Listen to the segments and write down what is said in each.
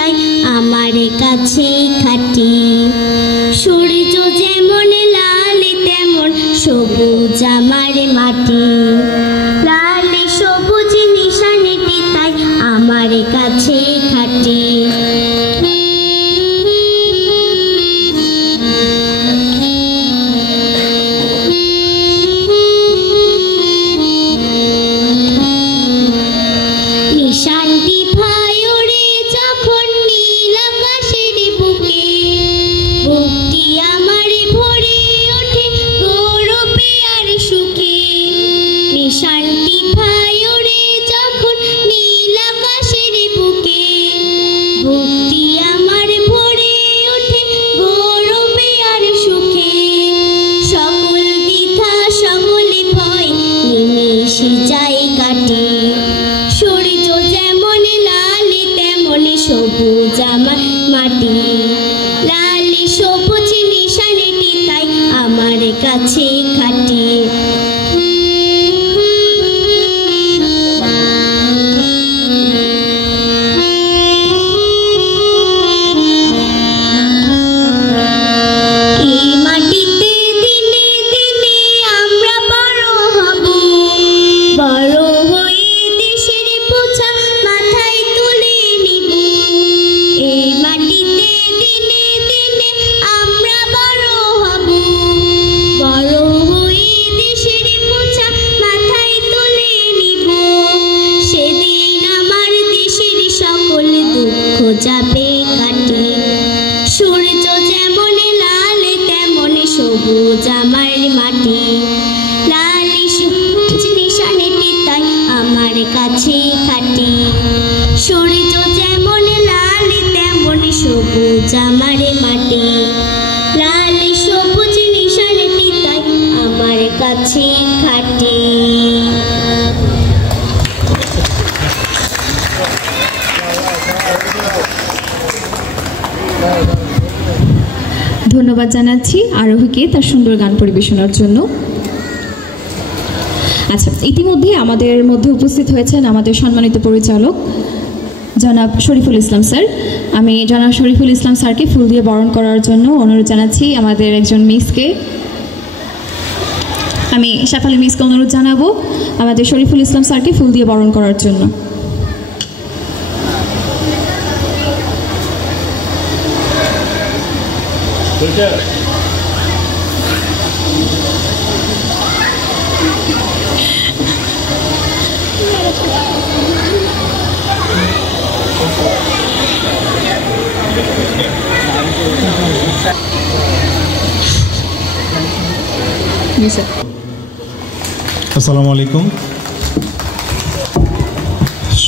তাই আমার কাছে খাঁটি। সূর্য যেমন লাল তেমন সবুজ আমার মাটি, লাল সবুজ নিশানেটি তাই আমার কাছে খাঁটি। নিশানটি ভায়োরে যখন নীল আকাশের বুকে, বুকটি আমার ভরে ওঠে গৌরবে আর সুখে। নিশানটি ভায়োরে যখন নীল আকাশের বুকে, বুকটি আমার ভরে ওঠে গৌরবে আর সুখে। সকল দ্বিধা সকল ভয় নিমিষে যায় কাটে। সূর্য যেমন লাল তেমন সবুজ আমার মাটি, লাল সবুজ নিশানেটি তাই আমার কাছে খাঁটি। এই মাটিতে দিনে দিনে আমরা বড় হব, বড় হয়ে দেশের বোঝা মাথায় তুলে নিব। এই মাটিতে দিনে দিনে আমরা বড় হব, বড় হয়ে দেশের বোঝা মাথায় তুলে নিব। সেদিন আমার দেশের সকল দুঃখ যাবে কাটে। সূর্য যেমন লাল তেমন সবুজ আমার মাটি, লাল সবুজ নিশানেটি তাই আমার কাছে খাঁটি। সূর্য যেমন লাল তেমন সবুজ আমার মাটি, লাল সবুজ নিশানেটি তাই আমার কাছে খাঁটি। ধন্যবাদ জানাচ্ছি আরোহীকে তার সুন্দর গান পরিবেশনার জন্য। আচ্ছা, ইতিমধ্যে আমাদের মধ্যে উপস্থিত হয়েছেন আমাদের সম্মানিত পরিচালক জনাব শরীফুল ইসলাম স্যার। আমি জনাব শরীফুল ইসলাম স্যারকে ফুল দিয়ে বরণ করার জন্য অনুরোধ জানাচ্ছি। আমাদের একজন মিসকে, আমি শেফালি মিসকে অনুরোধ জানাবো আমাদের শরীফুল ইসলাম স্যারকে ফুল দিয়ে বরণ করার জন্য। আসসালামু আলাইকুম।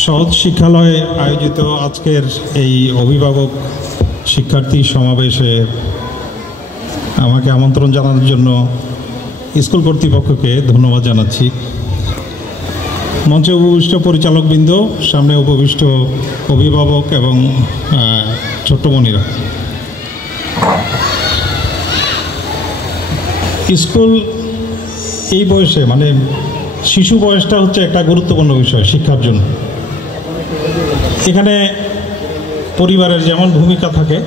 সহজ শিক্ষালয়ে আয়োজিত আজকের এই অভিভাবক শিক্ষার্থী সমাবেশে আমাকে আমন্ত্রণ জানানোর জন্য স্কুল কর্তৃপক্ষকে ধন্যবাদ জানাচ্ছি। মঞ্চে উপবিষ্ট পরিচালকবৃন্দ, সামনে উপবিষ্ট অভিভাবক এবং ছোট্টমণিরা, স্কুল এই বয়সে মানে শিশু বয়সটা হচ্ছে একটা গুরুত্বপূর্ণ বিষয় শিক্ষার জন্য। এখানে পরিবারের যেমন ভূমিকা থাকে,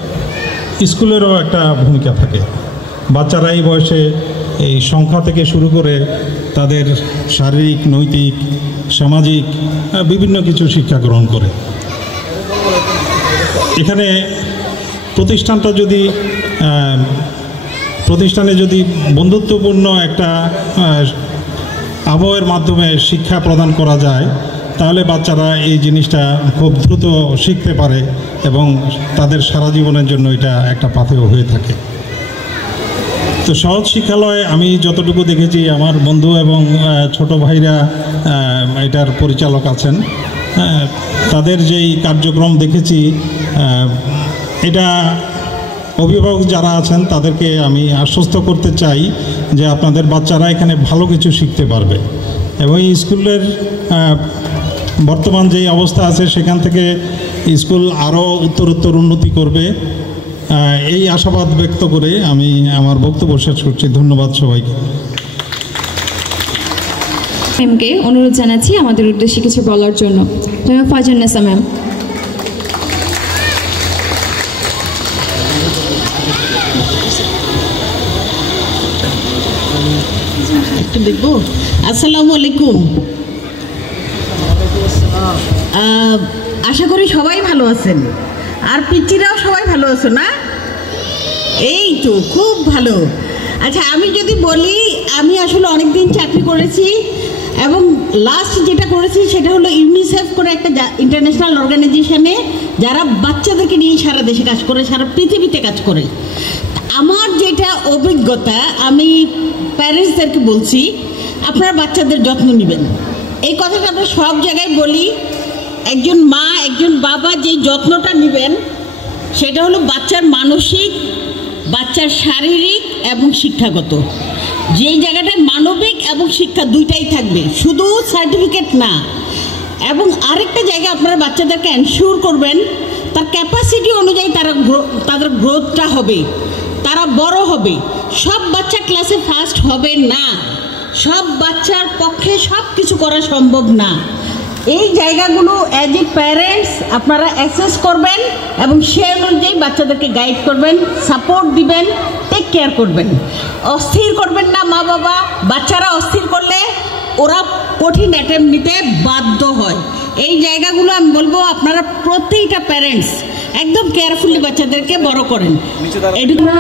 স্কুলেরও একটা ভূমিকা থাকে। বাচ্চারা এই বয়সে এই সংখ্যা থেকে শুরু করে তাদের শারীরিক, নৈতিক, সামাজিক বিভিন্ন কিছু শিক্ষা গ্রহণ করে। এখানে প্রতিষ্ঠানে যদি বন্ধুত্বপূর্ণ একটা আবহাওয়ার মাধ্যমে শিক্ষা প্রদান করা যায়, তাহলে বাচ্চারা এই জিনিসটা খুব দ্রুত শিখতে পারে এবং তাদের সারা জীবনের জন্য এটা একটা পাথেয় হয়ে থাকে। তো সহজ শিক্ষালয়ে আমি যতটুকু দেখেছি, আমার বন্ধু এবং ছোট ভাইরা এটার পরিচালক আছেন, তাদের যেই কার্যক্রম দেখেছি, এটা অভিভাবক যারা আছেন তাদেরকে আমি আশ্বস্ত করতে চাই যে আপনাদের বাচ্চারা এখানে ভালো কিছু শিখতে পারবে এবং এই স্কুলের বর্তমান যেই অবস্থা আছে সেখান থেকে স্কুল আরও উত্তরোত্তর উন্নতি করবে, এই আশাবাদ ব্যক্ত করে আমি আমার বক্তব্য শেষ করছি। ধন্যবাদ সবাইকে। ম্যামকে অনুরোধ জানাচ্ছি আমাদের উদ্দেশ্যে কিছু বলার জন্য। ফারজান্নেসা ম্যাম। একটু দেখবো। আসসালামু আলাইকুম। আশা করি সবাই ভালো আছেন, আর পিচ্চিরাও সবাই ভালো আছো না? এই তো খুব ভালো। আচ্ছা, আমি যদি বলি, আমি আসলে অনেক দিন চাকরি করেছি এবং লাস্ট যেটা করেছি সেটা হলো ইউনিসেফ করে একটা ইন্টারন্যাশনাল অর্গানাইজেশনে, যারা বাচ্চাদেরকে নিয়ে সারা দেশে কাজ করে, সারা পৃথিবীতে কাজ করে। আমার যেটা অভিজ্ঞতা, আমি প্যারেন্টসদেরকে বলছি, আপনারা বাচ্চাদের যত্ন নেবেন। এই কথাটা আমরা সব জায়গায় বলি। একজন মা, একজন বাবা যে যত্নটা নেবেন সেটা হলো বাচ্চার মানসিক, বাচ্চার শারীরিক এবং শিক্ষাগত। যেই জায়গাটায় মানবিক এবং শিক্ষা দুইটাই থাকবে, শুধু সার্টিফিকেট না। এবং আরেকটা জায়গা আপনারা বাচ্চাদেরকে এনশিওর করবেন তার ক্যাপাসিটি অনুযায়ী তাদের গ্রোথটা হবে, তারা বড় হবে। সব বাচ্চা ক্লাসে ফার্স্ট হবে না, সব বাচ্চার পক্ষে সব কিছু করা সম্ভব না। এই জায়গাগুলো অ্যাজ এ প্যারেন্টস আপনারা অ্যাসেস করবেন এবং সে অনুযায়ী বাচ্চাদেরকে গাইড করবেন, সাপোর্ট দিবেন, টেক কেয়ার করবেন। অস্থির করবেন না মা বাবা। বাচ্চারা অস্থির করলে ওরা কঠিন অ্যাটেম্প নিতে বাধ্য হয়। এই জায়গাগুলো আমি বলবো আপনারা প্রতিটা প্যারেন্টস একদম কেয়ারফুলি বাচ্চাদেরকে বড় করেন। আমরা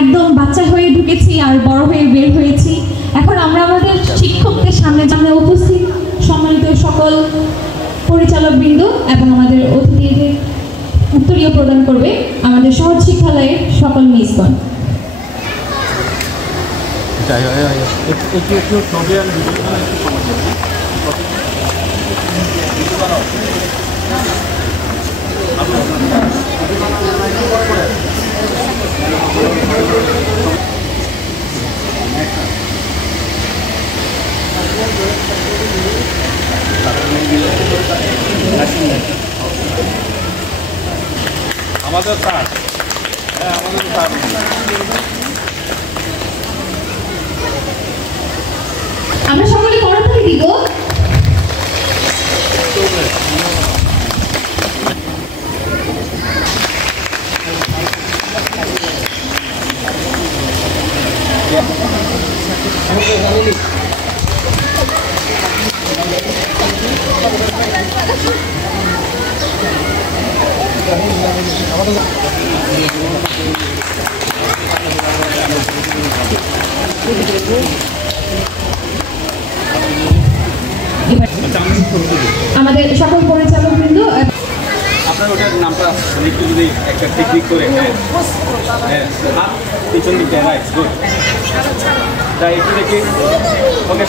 একদম বাচ্চা হয়ে ঢুকেছি আর বড় হয়ে বের হয়েছি। এখন আমরা আমাদের শিক্ষকদের সামনে উপস্থিত সম্মানিত সকল পরিচালকবৃন্দ এবং আমাদের অতিথিদের উত্তরীয় প্রদান করবে আমাদের সহজ শিক্ষালয়ের সকল মিসগণ। আমাদের স্যার, হ্যাঁ আমাদের স্যার। আমরা সকলে করতালি দিব। আমাদের সকল পরিচালকবৃন্দ, আপনার ওটার নামটা একটু যদি একটা টেকনিক করে, হ্যাঁ পিছন দিকটা, রাইট, গুড। তাই একটু দেখি। ওকে।